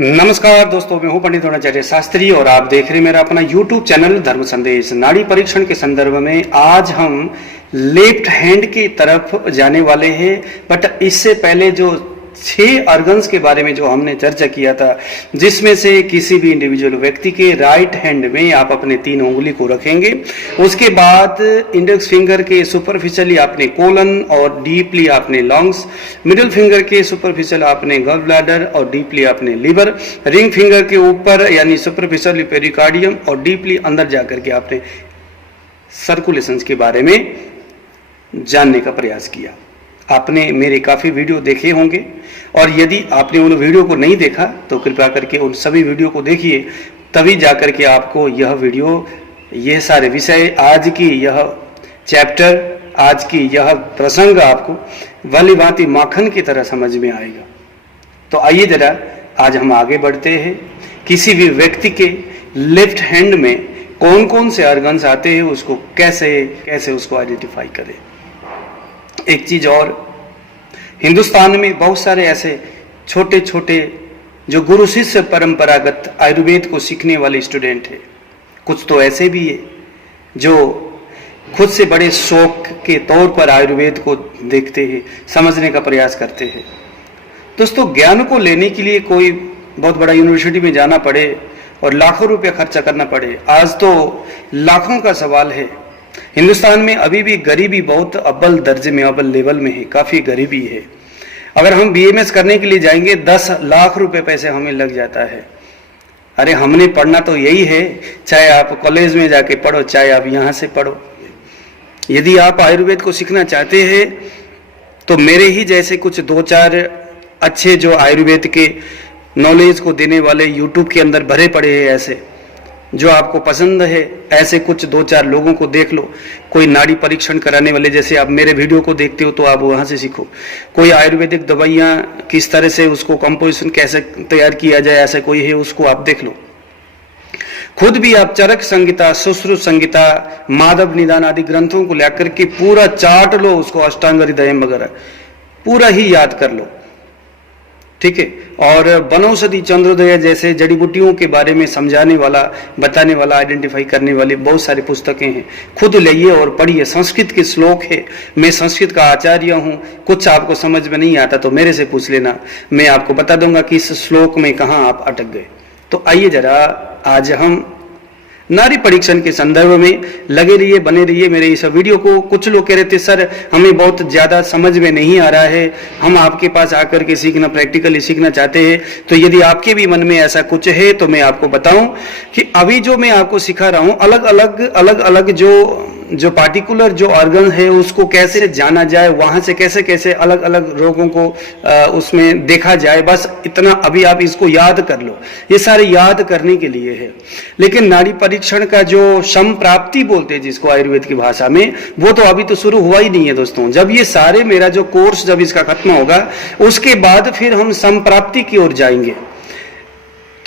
नमस्कार दोस्तों, मैं हूं पंडित द्रोणाचार्य शास्त्री और आप देख रहे हैं मेरा अपना YouTube चैनल धर्म संदेश। नाड़ी परीक्षण के संदर्भ में आज हम लेफ्ट हैंड की तरफ जाने वाले हैं। बट इससे पहले जो 6 ऑर्गन्स के बारे में जो हमने चर्चा किया था, जिसमें से किसी भी इंडिविजुअल व्यक्ति के राइट हैंड में आप अपने 3 उंगली को रखेंगे। उसके बाद इंडेक्स फिंगर के सुपरफिशियली आपने कोलन और डीपली आपने लंग्स, मिडिल फिंगर के सुपरफिशियल आपने गॉल ब्लैडर और डीपली आपने लीवर, रिंग फिंगर के ऊपर यानी सुपरफिशियली पेरिकार्डियम और डीपली अंदर जाकर के आपने सर्कुलेशंस के बारे में जानने का प्रयास किया। आपने मेरे काफ़ी वीडियो देखे होंगे और यदि आपने उन वीडियो को नहीं देखा तो कृपया करके उन सभी वीडियो को देखिए, तभी जाकर के आपको यह वीडियो, यह सारे विषय, आज की यह चैप्टर, आज की यह प्रसंग आपको भली भांति माखन की तरह समझ में आएगा। तो आइए जरा आज हम आगे बढ़ते हैं। किसी भी व्यक्ति के लेफ्ट हैंड में कौन कौन से ऑर्गन्स आते हैं, उसको कैसे उसको आइडेंटिफाई करें। एक चीज और, हिंदुस्तान में बहुत सारे ऐसे छोटे छोटे जो गुरु शिष्य परंपरागत आयुर्वेद को सीखने वाले स्टूडेंट हैं। कुछ तो ऐसे भी है जो खुद से बड़े शौक के तौर पर आयुर्वेद को देखते हैं, समझने का प्रयास करते हैं। दोस्तों, ज्ञान को लेने के लिए कोई बहुत बड़ा यूनिवर्सिटी में जाना पड़े और लाखों रुपया खर्चा करना पड़े, आज तो लाखों का सवाल है। हिंदुस्तान में अभी भी गरीबी बहुत अव्वल दर्जे में, अव्वल लेवल में है, काफी गरीबी है। अगर हम बीएमएस करने के लिए जाएंगे 10 लाख रुपए पैसे हमें लग जाता है। अरे हमने पढ़ना तो यही है, चाहे आप कॉलेज में जाके पढ़ो, चाहे आप यहां से पढ़ो। यदि आप आयुर्वेद को सीखना चाहते हैं तो मेरे ही जैसे कुछ 2-4 अच्छे जो आयुर्वेद के नॉलेज को देने वाले यूट्यूब के अंदर भरे पड़े हैं, ऐसे जो आपको पसंद है, ऐसे कुछ 2-4 लोगों को देख लो। कोई नाड़ी परीक्षण कराने वाले, जैसे आप मेरे वीडियो को देखते हो तो आप वहां से सीखो। कोई आयुर्वेदिक दवाइयां किस तरह से उसको कंपोजिशन कैसे तैयार किया जाए, ऐसा कोई है, उसको आप देख लो। खुद भी आप चरक संहिता, सुश्रुत संहिता, माधव निदान आदि ग्रंथों को लेकर के पूरा चाट लो, उसको अष्टांग हृदयम वगैरह पूरा ही याद कर लो, ठीक है। और वनौषधि चंद्रोदय जैसे जड़ी बूटियों के बारे में समझाने वाला, बताने वाला, आइडेंटिफाई करने वाली बहुत सारी पुस्तकें हैं, खुद लाइए और पढ़िए। संस्कृत के श्लोक है, मैं संस्कृत का आचार्य हूँ। कुछ आपको समझ में नहीं आता तो मेरे से पूछ लेना, मैं आपको बता दूंगा कि इस श्लोक में कहाँ आप अटक गए। तो आइए जरा आज हम नाड़ी परीक्षण के संदर्भ में लगे रहिए, बने रहिए मेरे इस वीडियो को। कुछ लोग कह रहे थे सर हमें बहुत ज्यादा समझ में नहीं आ रहा है, हम आपके पास आकर के सीखना, प्रैक्टिकली सीखना चाहते हैं। तो यदि आपके भी मन में ऐसा कुछ है तो मैं आपको बताऊं कि अभी जो मैं आपको सिखा रहा हूं, अलग अलग जो पार्टिकुलर जो ऑर्गन है उसको कैसे जाना जाए, वहां से कैसे अलग अलग रोगों को उसमें देखा जाए, बस इतना अभी आप इसको याद कर लो। ये सारे याद करने के लिए है। लेकिन नाड़ी परीक्षण का जो संप्राप्ति बोलते हैं जिसको आयुर्वेद की भाषा में, वो तो अभी तो शुरू हुआ ही नहीं है दोस्तों। जब ये सारे मेरा जो कोर्स जब इसका खत्म होगा उसके बाद फिर हम संप्राप्ति की ओर जाएंगे,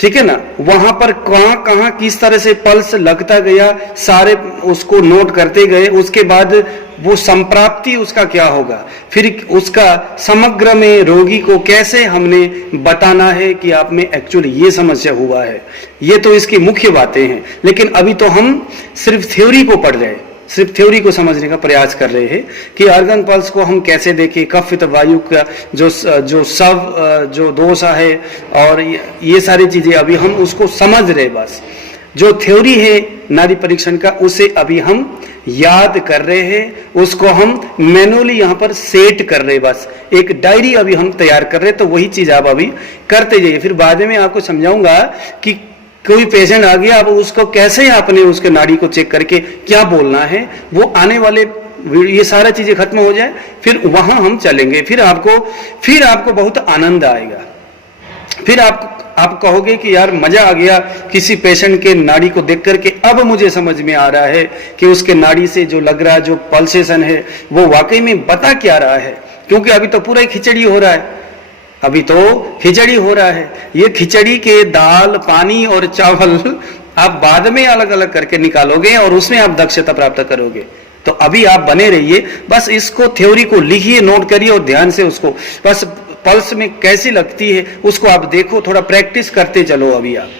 ठीक है ना। वहां पर कहां कहां किस तरह से पल्स लगता गया, सारे उसको नोट करते गए। उसके बाद वो संप्राप्ति उसका क्या होगा, फिर उसका समग्र में रोगी को कैसे हमने बताना है कि आप में एक्चुअली ये समस्या हुआ है। ये तो इसकी मुख्य बातें हैं। लेकिन अभी तो हम सिर्फ थ्योरी को पढ़ रहे हैं, सिर्फ थ्योरी को समझने का प्रयास कर रहे हैं कि ऑर्गन पल्स को हम कैसे देखें, कफित वायु का जो दोष है और ये सारी चीजें अभी हम उसको समझ रहे। बस जो थ्योरी है नाड़ी परीक्षण का उसे अभी हम याद कर रहे हैं, उसको हम मैनुअली यहाँ पर सेट कर रहे हैं। बस एक डायरी अभी हम तैयार कर रहे हैं, तो वही चीज आप अभी करते जाइए। फिर बाद में आपको समझाऊंगा कि कोई पेशेंट आ गया, अब उसको कैसे आपने उसके नाड़ी को चेक करके क्या बोलना है, वो आने वाले ये सारा चीजें खत्म हो जाए फिर वहां हम चलेंगे। फिर आपको बहुत आनंद आएगा। फिर आप कहोगे कि यार मजा आ गया किसी पेशेंट के नाड़ी को देख करके, अब मुझे समझ में आ रहा है कि उसके नाड़ी से जो लग रहा है, जो पल्सेशन है, वो वाकई में बता क्या रहा है। क्योंकि अभी तो पूरा खिचड़ी हो रहा है, अभी तो खिचड़ी हो रहा है। ये खिचड़ी के दाल, पानी और चावल आप बाद में अलग अलग करके निकालोगे और उसमें आप दक्षता प्राप्त करोगे। तो अभी आप बने रहिए, बस इसको थ्योरी को लिखिए, नोट करिए और ध्यान से उसको बस पल्स में कैसी लगती है उसको आप देखो, थोड़ा प्रैक्टिस करते चलो। अभी आप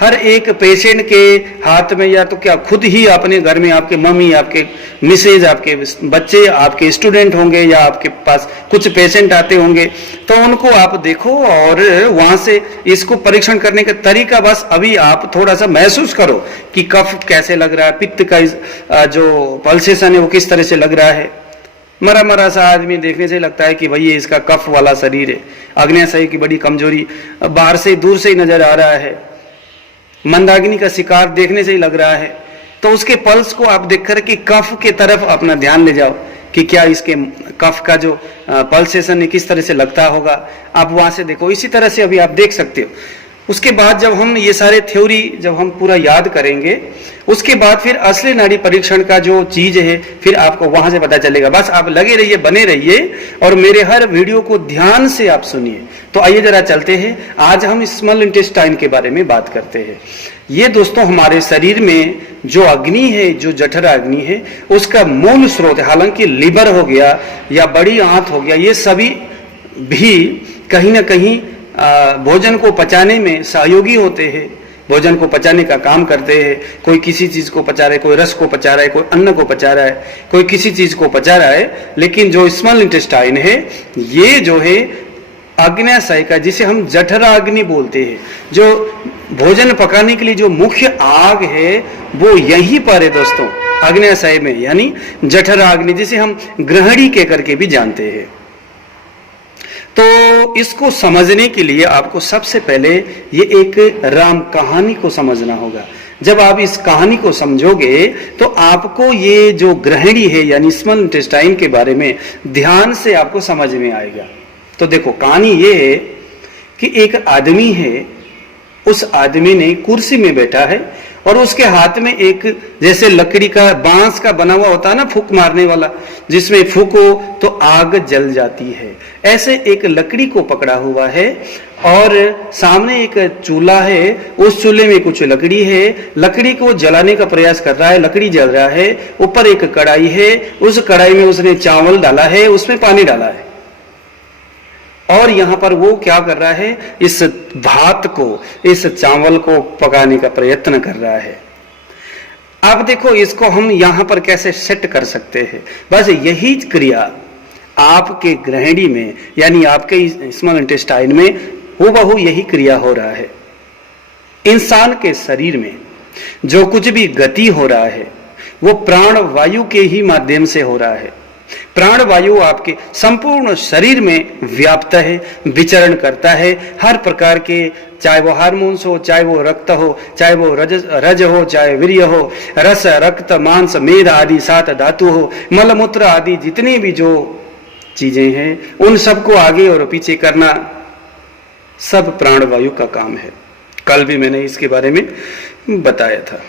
हर एक पेशेंट के हाथ में, या तो क्या खुद ही अपने घर में आपके मम्मी, आपके मिसेज, आपके बच्चे, आपके स्टूडेंट होंगे, या आपके पास कुछ पेशेंट आते होंगे, तो उनको आप देखो और वहां से इसको परीक्षण करने का तरीका बस अभी आप थोड़ा सा महसूस करो कि कफ कैसे लग रहा है, पित्त का जो पल्सेशन है वो किस तरह से लग रहा है। मरा मरा सा आदमी देखने से लगता है कि भाई ये इसका कफ वाला शरीर है, आग्नेयशय की बड़ी कमजोरी बाहर से दूर से ही नजर आ रहा है, मंदाग्नि का शिकार देखने से ही लग रहा है। तो उसके पल्स को आप देखकर कि कफ के तरफ अपना ध्यान ले जाओ कि क्या इसके कफ का जो पल्सेशन है किस तरह से लगता होगा, आप वहां से देखो। इसी तरह से अभी आप देख सकते हो। उसके बाद जब हम ये सारे थ्योरी जब हम पूरा याद करेंगे, उसके बाद फिर असली नाड़ी परीक्षण का जो चीज है फिर आपको वहां से पता चलेगा। बस आप लगे रहिए, बने रहिए और मेरे हर वीडियो को ध्यान से आप सुनिए। तो आइए जरा चलते हैं, आज हम स्मॉल इंटेस्टाइन के बारे में बात करते हैं। ये दोस्तों हमारे शरीर में जो अग्नि है, जो जठरा अग्नि है, उसका मूल स्रोत है। हालांकि लिवर हो गया या बड़ी आंत हो गया, ये सभी भी कहीं ना कहीं भोजन को पचाने में सहयोगी होते हैं, भोजन को पचाने का काम करते हैं। कोई किसी चीज को पचा रहा है, कोई रस को पचा रहा है, कोई अन्न को पचा रहा है, कोई किसी चीज को पचा रहा है। लेकिन जो स्मॉल इंटेस्टाइन है, ये जो है आग्नेयशय का, जिसे हम जठरा अग्नि बोलते हैं, जो भोजन पकाने के लिए जो मुख्य आग है वो यहीं पर है दोस्तों, आग्नेयशय में, यानी जठरा अग्नि, जिसे हम ग्रहणी के करके भी जानते हैं। तो इसको समझने के लिए आपको सबसे पहले ये एक राम कहानी को समझना होगा। जब आप इस कहानी को समझोगे तो आपको ये जो ग्रहणी है यानी स्मॉल इंटेस्टाइन के बारे में ध्यान से आपको समझ में आएगा। तो देखो, कहानी ये है कि एक आदमी है, उस आदमी ने कुर्सी में बैठा है और उसके हाथ में एक जैसे लकड़ी का, बांस का बना हुआ होता है ना, फूंक मारने वाला, जिसमें फूंको तो आग जल जाती है, ऐसे एक लकड़ी को पकड़ा हुआ है। और सामने एक चूल्हा है, उस चूल्हे में कुछ लकड़ी है, लकड़ी को जलाने का प्रयास कर रहा है, लकड़ी जल रहा है। ऊपर एक कढ़ाई है, उस कढ़ाई में उसने चावल डाला है, उसमें पानी डाला है, और यहां पर वो क्या कर रहा है, इस भात को, इस चावल को पकाने का प्रयत्न कर रहा है। अब देखो, इसको हम यहां पर कैसे सेट कर सकते हैं। बस यही क्रिया आपके ग्रहणी में यानी आपके स्मॉल इंटेस्टाइन में हूबहू यही क्रिया हो रहा है। इंसान के शरीर में जो कुछ भी गति हो रहा है वो प्राण वायु के ही माध्यम से हो रहा है। प्राण वायु आपके संपूर्ण शरीर में व्याप्त है, विचरण करता है। हर प्रकार के, चाहे वो हार्मोन्स हो, चाहे वो रक्त हो, चाहे वो रज हो, चाहे वीर्य हो, रस, रक्त, मांस, मेद आदि 7 धातु हो, मलमूत्र आदि जितनी भी जो चीजें हैं, उन सबको आगे और पीछे करना सब प्राण वायु का काम है। कल भी मैंने इसके बारे में बताया था।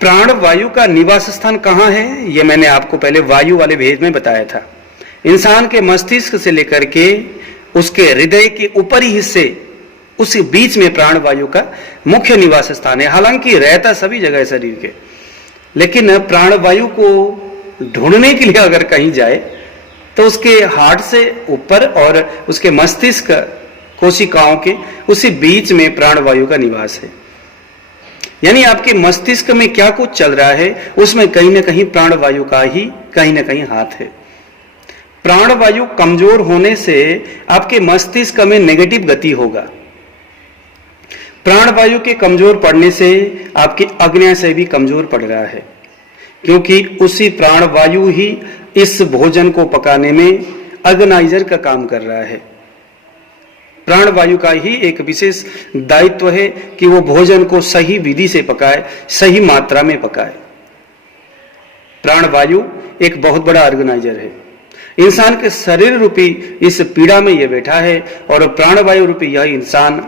प्राण वायु का निवास स्थान कहाँ है, ये मैंने आपको पहले वायु वाले भेद में बताया था। इंसान के मस्तिष्क से लेकर के उसके हृदय के ऊपरी हिस्से, उस बीच में प्राण वायु का मुख्य निवास स्थान है। हालांकि रहता सभी जगह है शरीर के, लेकिन प्राण वायु को ढूंढने के लिए अगर कहीं जाए तो उसके हार्ट से ऊपर और उसके मस्तिष्क कोशिकाओं के उसी बीच में प्राण वायु का निवास है। यानी आपके मस्तिष्क में क्या कुछ चल रहा है उसमें कहीं ना कहीं प्राण वायु का ही कहीं ना कहीं हाथ है। प्राण वायु कमजोर होने से आपके मस्तिष्क में नेगेटिव गति होगा। प्राण वायु के कमजोर पड़ने से आपकी आग्नेयशय भी कमजोर पड़ रहा है, क्योंकि उसी प्राण वायु ही इस भोजन को पकाने में ऑर्गेनाइजर का काम कर रहा है। प्राण वायु का ही एक विशेष दायित्व है कि वो भोजन को सही विधि से पकाए, सही मात्रा में पकाए। प्राण वायु एक बहुत बड़ा ऑर्गेनाइजर है। इंसान के शरीर रूपी इस पीड़ा में ये बैठा है और प्राण वायु रूपी यह इंसान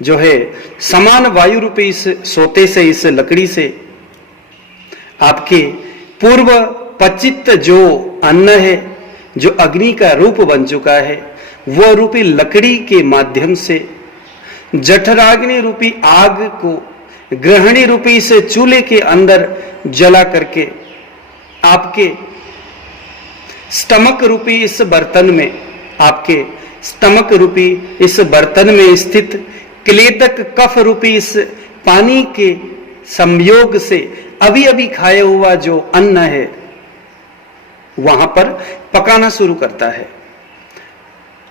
जो है समान वायु रूपी इस सोते से, इस लकड़ी से आपके पूर्व पचित जो अन्न है, जो अग्नि का रूप बन चुका है, वह रूपी लकड़ी के माध्यम से जठराग्नि रूपी आग को ग्रहणी रूपी इस चूल्हे के अंदर जला करके आपके स्टमक रूपी इस बर्तन में, आपके स्टमक रूपी इस बर्तन में स्थित क्लेदक कफ रूपी इस पानी के संयोग से अभी अभी खाया हुआ जो अन्न है वहां पर पकाना शुरू करता है।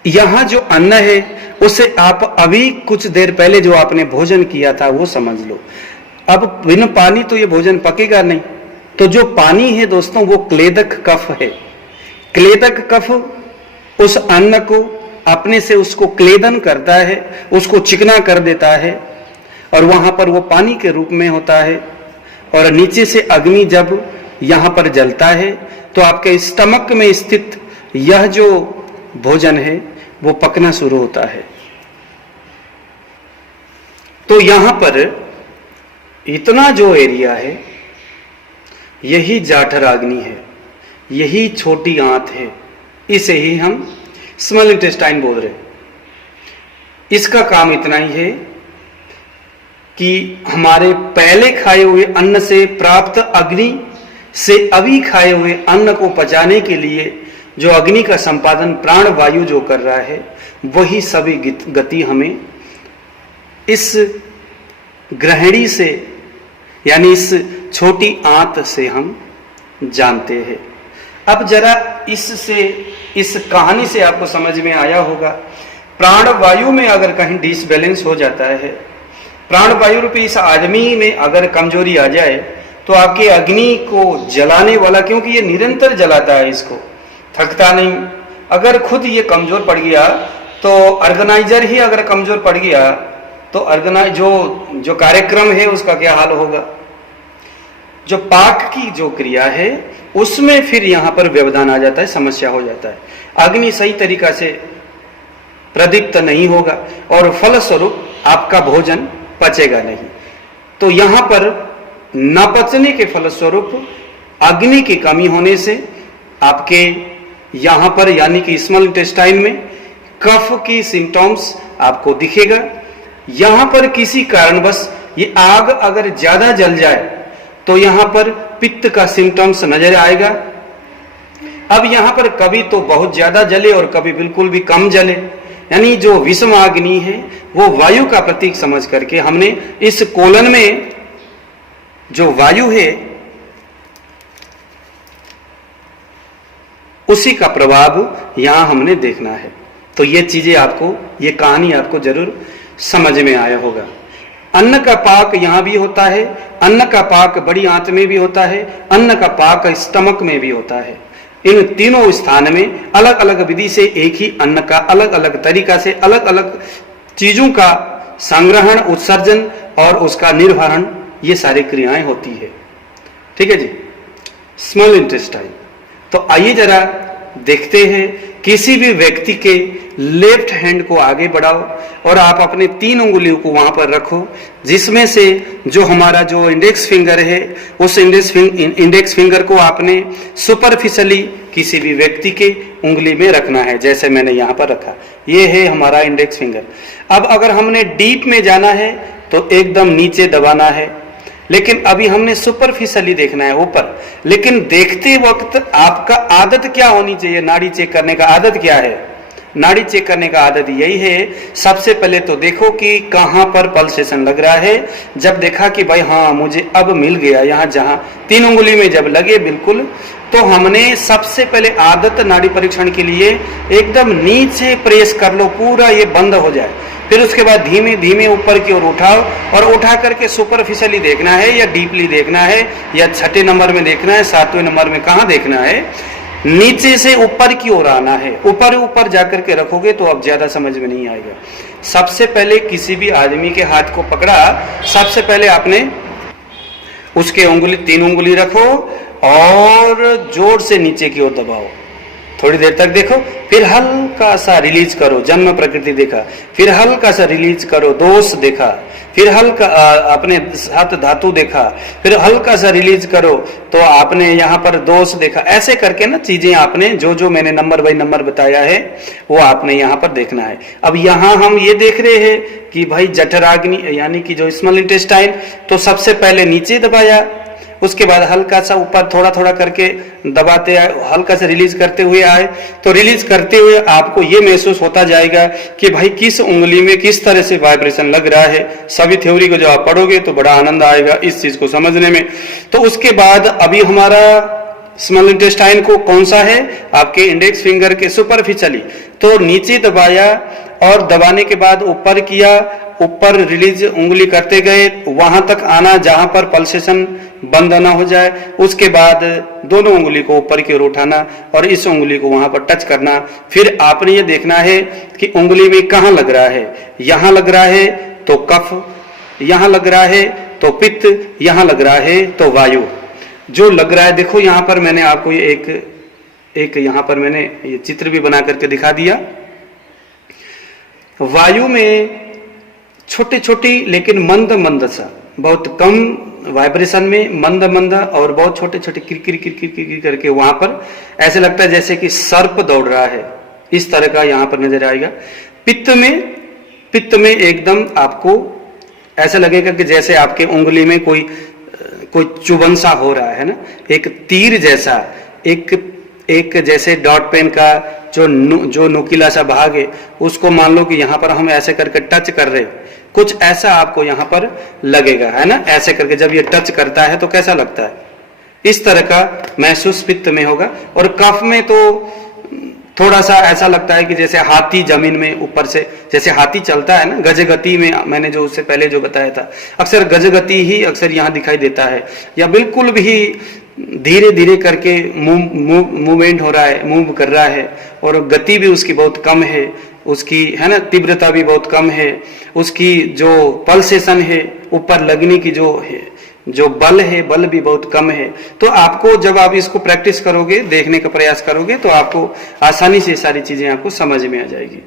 यहां जो अन्न है उसे आप अभी कुछ देर पहले जो आपने भोजन किया था वो समझ लो। अब बिना पानी तो ये भोजन पकेगा नहीं, तो जो पानी है दोस्तों वो क्लेदक कफ है। क्लेदक कफ उस अन्न को अपने से उसको क्लेदन करता है, उसको चिकना कर देता है और वहां पर वो पानी के रूप में होता है। और नीचे से अग्नि जब यहां पर जलता है तो आपके स्टमक में स्थित यह जो भोजन है वो पकना शुरू होता है। तो यहां पर इतना जो एरिया है यही जाठराग्नि है, यही छोटी आंत है, इसे ही हम स्मॉल इंटेस्टाइन बोल रहे। इसका काम इतना ही है कि हमारे पहले खाए हुए अन्न से प्राप्त अग्नि से अभी खाए हुए अन्न को पचाने के लिए जो अग्नि का संपादन प्राण वायु जो कर रहा है वही सभी गति हमें इस ग्रहणी से यानी इस छोटी आंत से हम जानते हैं। अब जरा इससे इस कहानी से आपको समझ में आया होगा, प्राण वायु में अगर कहीं डिसबैलेंस हो जाता है, प्राण वायु रूपी इस आदमी में अगर कमजोरी आ जाए तो आपके अग्नि को जलाने वाला, क्योंकि ये निरंतर जलाता है, इसको थकता नहीं, अगर खुद ये कमजोर पड़ गया तो ऑर्गेनाइजर ही अगर कमजोर पड़ गया तो ऑर्गेनाइज जो कार्यक्रम है उसका क्या हाल होगा। जो पाक की जो क्रिया है उसमें फिर यहां पर व्यवधान आ जाता है, समस्या हो जाता है, अग्नि सही तरीका से प्रदीप्त नहीं होगा और फलस्वरूप आपका भोजन पचेगा नहीं। तो यहां पर न पचने के फलस्वरूप अग्नि की कमी होने से आपके यहां पर यानी कि स्मॉल इंटेस्टाइन में कफ की सिम्टम्स आपको दिखेगा। यहां पर किसी कारणवश ये आग अगर ज्यादा जल जाए तो यहां पर पित्त का सिम्टम्स नजर आएगा। अब यहां पर कभी तो बहुत ज्यादा जले और कभी बिल्कुल भी कम जले, यानी जो विषम अग्नि है वो वायु का प्रतीक समझ करके हमने इस कोलन में जो वायु है उसी का प्रभाव यहां हमने देखना है। तो ये चीजें आपको, ये कहानी आपको जरूर समझ में आया होगा। अन्न का पाक यहां भी होता है, अन्न का पाक बड़ी आंत में भी होता है, अन्न का पाक स्टमक में भी होता है। इन तीनों स्थान में अलग अलग विधि से एक ही अन्न का अलग अलग तरीका से अलग अलग चीजों का संग्रहण, उत्सर्जन और उसका निर्वहन, ये सारी क्रियाएं होती है। ठीक है जी, स्मॉल इंटेस्टाइन। तो आइए जरा देखते हैं, किसी भी व्यक्ति के लेफ्ट हैंड को आगे बढ़ाओ और आप अपने 3 उंगलियों को वहां पर रखो, जिसमें से जो हमारा जो इंडेक्स फिंगर है उस इंडेक्स फिंगर को आपने सुपरफिशियली किसी भी व्यक्ति के उंगली में रखना है, जैसे मैंने यहां पर रखा। ये है हमारा इंडेक्स फिंगर। अब अगर हमने डीप में जाना है तो एकदम नीचे दबाना है, लेकिन अभी हमने सुपरफिशियली देखना है ऊपर। लेकिन देखते वक्त आपका आदत क्या होनी चाहिए, नाड़ी चेक करने का आदत क्या है? नाड़ी चेक करने का आदत यही है, सबसे पहले तो देखो कि कहां पर पल्सेशन लग रहा है। जब देखा कि भाई हाँ मुझे अब मिल गया, यहाँ जहां 3 उंगली में जब लगे बिल्कुल, तो हमने सबसे पहले आदत नाड़ी परीक्षण के लिए एकदम नीचे प्रेस कर लो, पूरा ये बंद हो जाए। फिर उसके बाद धीमे धीमे ऊपर की ओर उठाओ और उठा करके सुपरफिशियली देखना है या डीपली देखना है या 6ठे नंबर में देखना है, 7वें नंबर में कहाँ देखना है। नीचे से ऊपर की ओर आना है, ऊपर ऊपर जाकर के रखोगे तो अब ज्यादा समझ में नहीं आएगा। सबसे पहले किसी भी आदमी के हाथ को पकड़ा, सबसे पहले आपने उसके उंगली 3 उंगली रखो और जोर से नीचे की ओर दबाओ, थोड़ी देर तक देखो, फिर हल्का सा रिलीज करो, जन्म प्रकृति देखा, फिर हल्का सा रिलीज करो, दोष देखा, फिर हल्का अपने साथ धातु देखा, फिर हल्का सा रिलीज करो तो आपने यहाँ पर दोष देखा। ऐसे करके ना चीजें आपने जो जो मैंने नंबर बाई नंबर बताया है वो आपने यहाँ पर देखना है। अब यहाँ हम ये देख रहे हैं कि भाई जठराग्नि यानी कि जो स्मॉल इंटेस्टाइन, तो सबसे पहले नीचे दबाया, उसके बाद हल्का सा ऊपर थोड़ा थोड़ा करके दबाते आए, हल्का सा रिलीज करते हुए आए, तो रिलीज करते हुए आपको ये महसूस होता जाएगा कि भाई किस उंगली में किस तरह से वाइब्रेशन लग रहा है। सभी थ्योरी को जब आप पढ़ोगे तो बड़ा आनंद आएगा इस चीज को समझने में। तो उसके बाद अभी हमारा स्मॉल इंटेस्टाइन को कौन सा है, आपके इंडेक्स फिंगर के सुपरफिशियली, तो नीचे दबाया और दबाने के बाद ऊपर किया, ऊपर रिलीज उंगली करते गए वहां तक आना जहां पर पल्सेशन बंद ना हो जाए। उसके बाद दोनों उंगली को ऊपर की ओर उठाना और इस उंगली को वहां पर टच करना। फिर आपने ये देखना है कि उंगली में कहां लग रहा है, यहां लग रहा है तो कफ, यहां लग रहा है तो पित्त, यहां लग रहा है तो वायु। जो लग रहा है देखो यहां पर मैंने आपको ये एक यहां पर मैंने ये चित्र भी बना करके दिखा दिया। वायु में छोटी छोटी लेकिन मंद मंद सा, बहुत कम वाइब्रेशन में मंद मंद और बहुत छोटे छोटे किरकिर किरकिर किरकिर करके वहां पर ऐसे लगता है जैसे कि सर्प दौड़ रहा है, इस तरह का यहां पर नजर आएगा। पित्त में एकदम आपको ऐसा लगेगा कि जैसे आपके उंगली में कोई चुभन सा हो रहा है ना, एक तीर जैसा, एक जैसे डॉट पेन का जो नुकीला सा भाग है उसको मान लो कि यहां पर हम ऐसे करके टच कर रहे, कुछ ऐसा आपको यहां पर लगेगा, है ना। ऐसे करके जब ये टच करता है तो कैसा लगता है, इस तरह का महसूस पित्त में होगा। और कफ में तो थोड़ा सा ऐसा लगता है कि जैसे हाथी जमीन में ऊपर से, जैसे हाथी चलता है ना गजगति में, मैंने जो उससे पहले जो बताया था, अक्सर गजगति ही अक्सर यहां दिखाई देता है, या बिल्कुल भी धीरे धीरे करके मूवमेंट हो रहा है, मूव कर रहा है, और गति भी उसकी बहुत कम है, उसकी है ना तीव्रता भी बहुत कम है, उसकी जो पल्सेशन है ऊपर लगने की जो बल है, बल भी बहुत कम है। तो आपको जब आप इसको प्रैक्टिस करोगे, देखने का प्रयास करोगे, तो आपको आसानी से सारी चीजें आपको समझ में आ जाएगी।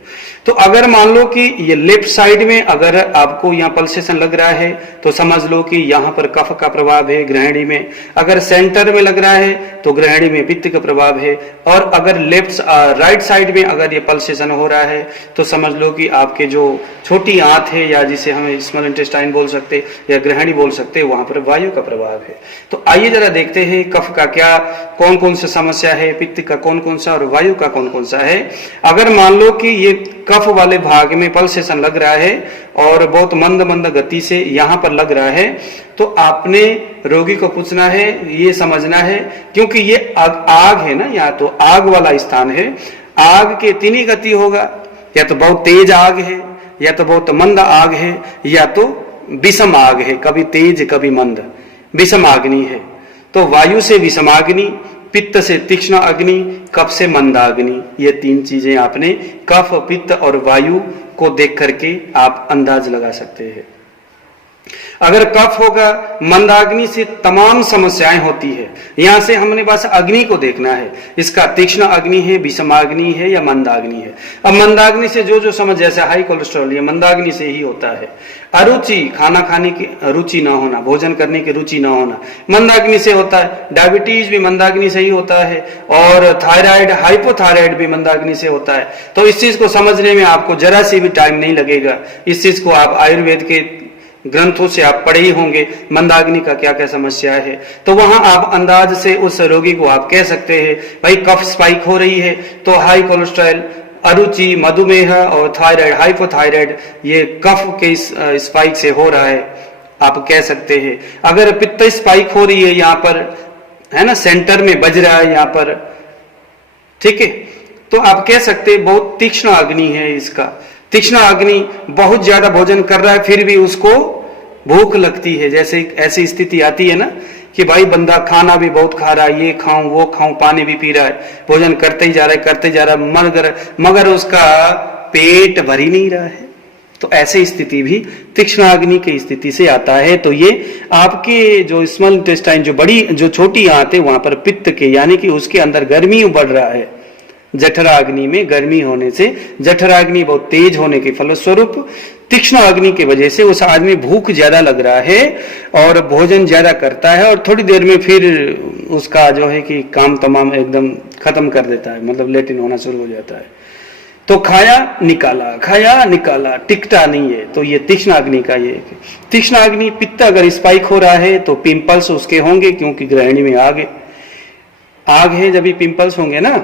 तो अगर मान लो कि ये लेफ्ट साइड में अगर आपको यहाँ पल्सेशन लग रहा है तो समझ लो कि यहाँ पर कफ का प्रभाव है ग्रहणी में। अगर सेंटर में लग रहा है तो ग्रहणी में पित्त का प्रभाव है। और अगर राइट साइड में अगर ये पल्सेशन हो रहा है तो समझ लो कि आपके जो छोटी आंत है, या जिसे हम स्मॉल इंटेस्टाइन बोल सकते या ग्रहणी बोल सकते, वहां पर वायु का प्रभाव है। तो आइए जरा देखते हैं कफ का क्या कौन कौन सा समस्या है, पित्त का कौन कौन सा और वायु का कौन कौन सा है। अगर मान लो कि ये कफ वाले भाग में पल्सेशन लग रहा है और बहुत मंद मंद गति से यहाँ पर लग रहा है, तो आपने रोगी को पूछना है, ये समझना है, क्योंकि ये आग है ना, या तो आग वाला स्थान है, आग के तीन ही गति होगा, या तो बहुत तेज आग है, या तो बहुत मंद आग है, या तो विषम आग है, कभी तेज कभी मंद, विषम अग्नि है। तो वायु से विषमाग्नि, पित्त से तीक्ष्ण अग्नि, कफ से मंदाग्नि, ये तीन चीजें आपने कफ, पित्त और वायु को देख करके आप अंदाज लगा सकते हैं। अगर कफ होगा, मंदाग्नि से तमाम समस्याएं होती है। यहां से हमने बस अग्नि को देखना है, इसका तीक्ष्ण अग्नि है, विषमाग्नि है या मंदाग्नि है। अब मंदाग्नि से जो समझ, जैसे हाई कोलेस्ट्रॉल, ये मंदाग्नि से ही होता है। अरुचि, खाना खाने की रुचि ना होना, भोजन करने की रुचि ना होना, मंदाग्नि से होता है। डायबिटीज भी मंदाग्नि से ही होता है, और थायराइड, हाइपोथायराइड भी मंदाग्नि से होता है। तो इस चीज को समझने में आपको जरा सी भी टाइम नहीं लगेगा। इस चीज को आप आयुर्वेद के ग्रंथों से आप पढ़े ही होंगे, मंदाग्नि का क्या क्या समस्या है। तो वहां आप अंदाज से उस रोगी को आप कह सकते हैं, भाई कफ स्पाइक हो रही है तो हाई कोलेस्ट्रॉल, अरुचि, मधुमेह और थायराइड, हाइपोथायराइड, ये कफ के स्पाइक से हो रहा है, आप कह सकते हैं। अगर पित्त स्पाइक हो रही है, यहाँ पर है ना, सेंटर में बज रहा है यहाँ पर, ठीक है, तो आप कह सकते हैं बहुत तीक्ष्ण अग्नि है इसका। तीक्ष्ण अग्नि, बहुत ज्यादा भोजन कर रहा है फिर भी उसको भूख लगती है, जैसे ऐसी स्थिति आती है ना कि भाई बंदा खाना भी बहुत खा रहा है, ये खाऊं वो खाऊं, पानी भी पी रहा है, भोजन करते ही जा रहा है, मगर उसका पेट भर ही नहीं रहा है। तो ऐसी स्थिति भी तीक्ष्ण अग्नि की स्थिति से आता है। तो ये आपके जो स्मॉल इंटेस्टाइन, जो छोटी आंत है, वहां पर पित्त के, यानी कि उसके अंदर गर्मी बढ़ रहा है। जठराग्नि में गर्मी होने से, जठराग्नि बहुत तेज होने के फलस्वरूप तीक्ष्ण अग्नि की वजह से उस आदमी भूख ज्यादा लग रहा है और भोजन ज्यादा करता है, और थोड़ी देर में फिर उसका जो है कि काम तमाम एकदम खत्म कर देता है, मतलब लेटिन होना शुरू हो जाता है। तो खाया निकाला टिकटा नहीं है, तो ये तीक्ष्णाग्नि का ये तीक्ष्णाग्नि पित्त अगर स्पाइक हो रहा है तो पिंपल्स उसके होंगे, क्योंकि ग्रहणी में आग है, जब भी पिंपल्स होंगे ना।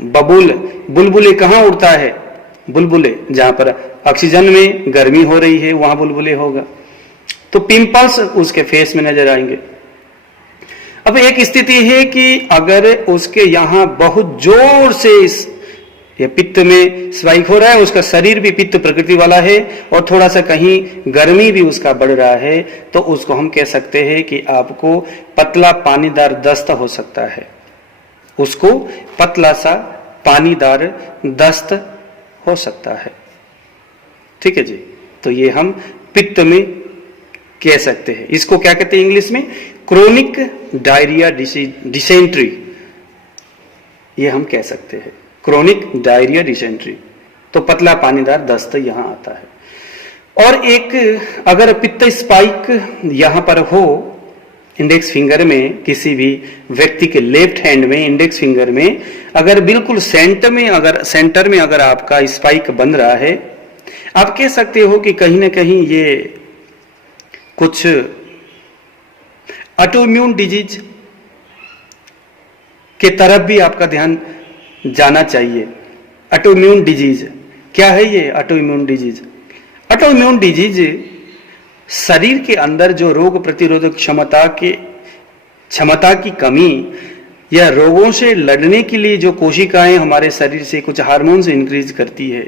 बुलबुले कहाँ उड़ता है? बुलबुले जहां पर ऑक्सीजन में गर्मी हो रही है वहां बुलबुले होगा, तो पिंपल्स उसके फेस में नजर आएंगे। अब एक स्थिति है कि अगर उसके यहां बहुत जोर से ये पित्त में स्पाइक हो रहा है, उसका शरीर भी पित्त प्रकृति वाला है और थोड़ा सा कहीं गर्मी भी उसका बढ़ रहा है, तो उसको हम कह सकते हैं कि आपको पतला पानीदार दस्त हो सकता है। उसको पतला सा पानीदार दस्त हो सकता है। ठीक है जी, तो ये हम पित्त में कह सकते हैं। इसको क्या कहते हैं इंग्लिश में? क्रोनिक डायरिया डिसेंट्री, ये हम कह सकते हैं, क्रोनिक डायरिया डिसेंट्री। तो पतला पानीदार दस्त यहां आता है। और एक अगर पित्त स्पाइक यहां पर हो इंडेक्स फिंगर में, किसी भी व्यक्ति के लेफ्ट हैंड में इंडेक्स फिंगर में अगर बिल्कुल सेंटर में अगर आपका स्पाइक बन रहा है, आप कह सकते हो कि कहीं ना कहीं ये कुछ ऑटोइम्यून डिजीज के तरफ भी आपका ध्यान जाना चाहिए। ऑटोइम्यून डिजीज क्या है? ये ऑटोइम्यून डिजीज शरीर के अंदर जो रोग प्रतिरोधक क्षमता की कमी या रोगों से लड़ने के लिए जो कोशिकाएं हमारे शरीर से कुछ हार्मोन्स इंक्रीज करती है,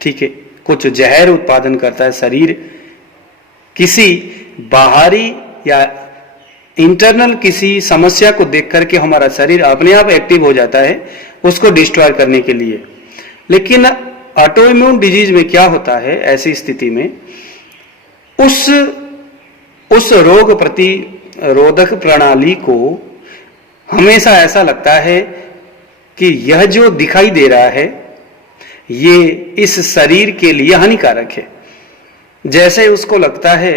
ठीक है, कुछ जहर उत्पादन करता है शरीर, किसी बाहरी या इंटरनल किसी समस्या को देख करके हमारा शरीर अपने आप एक्टिव हो जाता है उसको डिस्ट्रॉय करने के लिए। लेकिन ऑटोइम्यून डिजीज में क्या होता है? ऐसी स्थिति में उस रोग प्रतिरोधक प्रणाली को हमेशा ऐसा लगता है कि यह जो दिखाई दे रहा है ये इस शरीर के लिए हानिकारक है। जैसे उसको लगता है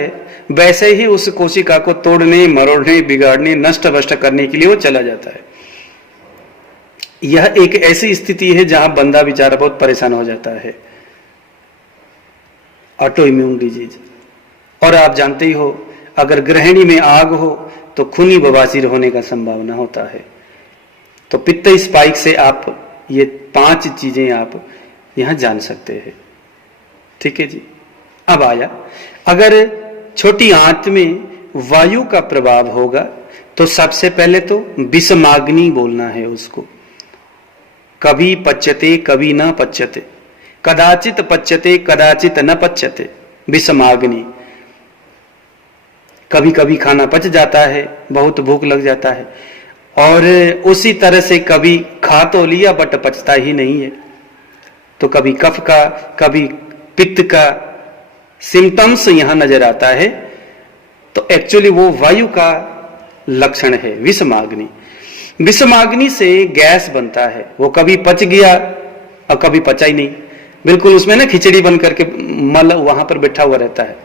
वैसे ही उस कोशिका को तोड़ने, मरोड़ने, बिगाड़ने, नष्ट भ्रष्ट करने के लिए वो चला जाता है। यह एक ऐसी स्थिति है जहां बंदा बेचारा बहुत परेशान हो जाता है, ऑटोइम्यून डिजीज। और आप जानते ही हो, अगर ग्रहणी में आग हो तो खूनी बवासीर होने का संभावना होता है। तो पित्त स्पाइक से आप ये 5 चीजें आप यहां जान सकते हैं। ठीक है जी। अब आया, अगर छोटी आंत में वायु का प्रभाव होगा तो सबसे पहले तो विषमाग्नि बोलना है उसको। कभी पच्यते कभी न पच्यते, कदाचित पच्यते कदाचित न पच्यते, विषमाग्नि। कभी कभी खाना पच जाता है, बहुत भूख लग जाता है, और उसी तरह से कभी खा तो लिया बट पचता ही नहीं है। तो कभी कफ का कभी पित्त का सिम्टम्स यहां नजर आता है, तो एक्चुअली वो वायु का लक्षण है विषमाग्नि। विषमाग्नि से गैस बनता है, वो कभी पच गया और कभी पचा ही नहीं, बिल्कुल उसमें ना खिचड़ी बन करके मल वहां पर बैठा हुआ रहता है,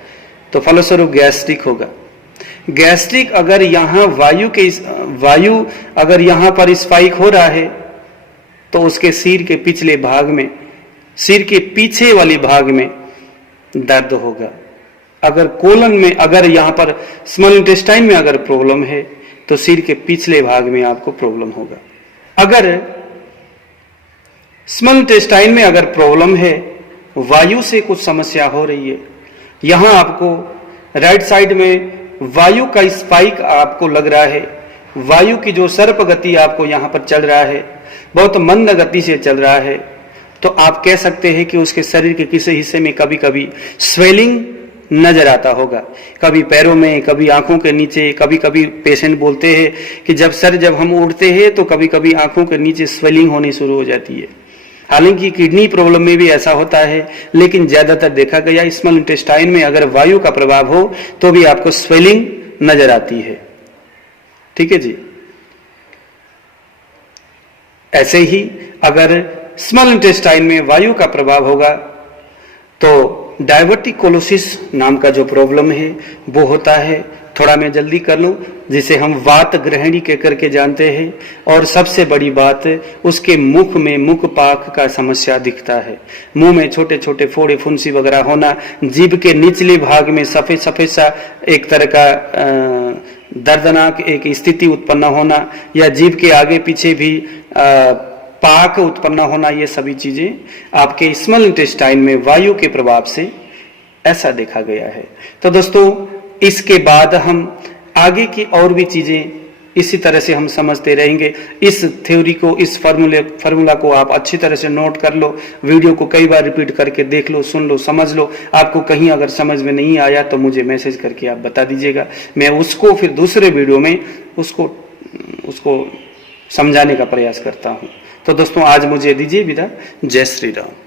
तो फलस्वरूप गैस्ट्रिक होगा। गैस्ट्रिक अगर यहां वायु अगर यहां पर स्पाइक हो रहा है तो उसके सिर के पिछले भाग में, सिर के पीछे वाले भाग में दर्द होगा। अगर कोलन में, अगर यहां पर स्मॉल इंटेस्टाइन में अगर प्रॉब्लम है तो सिर के पिछले भाग में आपको प्रॉब्लम होगा। अगर स्मॉल इंटेस्टाइन में अगर प्रॉब्लम है, वायु से कुछ समस्या हो रही है, यहां आपको राइट साइड में वायु का स्पाइक आपको लग रहा है, वायु की जो सर्प गति आपको यहां पर चल रहा है बहुत मंद गति से चल रहा है, तो आप कह सकते हैं कि उसके शरीर के किसी हिस्से में कभी कभी स्वेलिंग नजर आता होगा, कभी पैरों में, कभी आंखों के नीचे। कभी कभी पेशेंट बोलते हैं कि जब हम उठते हैं तो कभी कभी आंखों के नीचे स्वेलिंग होनी शुरू हो जाती है। हालांकि किडनी प्रॉब्लम में भी ऐसा होता है, लेकिन ज्यादातर देखा गया स्मॉल इंटेस्टाइन में अगर वायु का प्रभाव हो तो भी आपको स्वेलिंग नजर आती है। ठीक है जी। ऐसे ही अगर स्मॉल इंटेस्टाइन में वायु का प्रभाव होगा तो डायवर्टिकोलोसिस नाम का जो प्रॉब्लम है वो होता है, थोड़ा मैं जल्दी कर लूं, जिसे हम वात ग्रहणी कह करके जानते हैं। और सबसे बड़ी बात, उसके मुख में मुखपाक का समस्या दिखता है। मुंह में छोटे छोटे फोड़े फुंसी वगैरह होना, जीभ के निचले भाग में सफेद सफेद सा एक तरह का दर्दनाक एक स्थिति उत्पन्न होना, या जीभ के आगे पीछे भी पाक उत्पन्न होना, ये सभी चीजें आपके स्मॉल इंटेस्टाइन में वायु के प्रभाव से ऐसा देखा गया है। तो दोस्तों, इसके बाद हम आगे की और भी चीजें इसी तरह से हम समझते रहेंगे। इस थ्योरी को, इस फार्मूला को आप अच्छी तरह से नोट कर लो, वीडियो को कई बार रिपीट करके देख लो, सुन लो, समझ लो। आपको कहीं अगर समझ में नहीं आया तो मुझे मैसेज करके आप बता दीजिएगा, मैं उसको फिर दूसरे वीडियो में उसको समझाने का प्रयास करता हूं। तो दोस्तों, आज मुझे दीजिए विदा। जय श्री राम।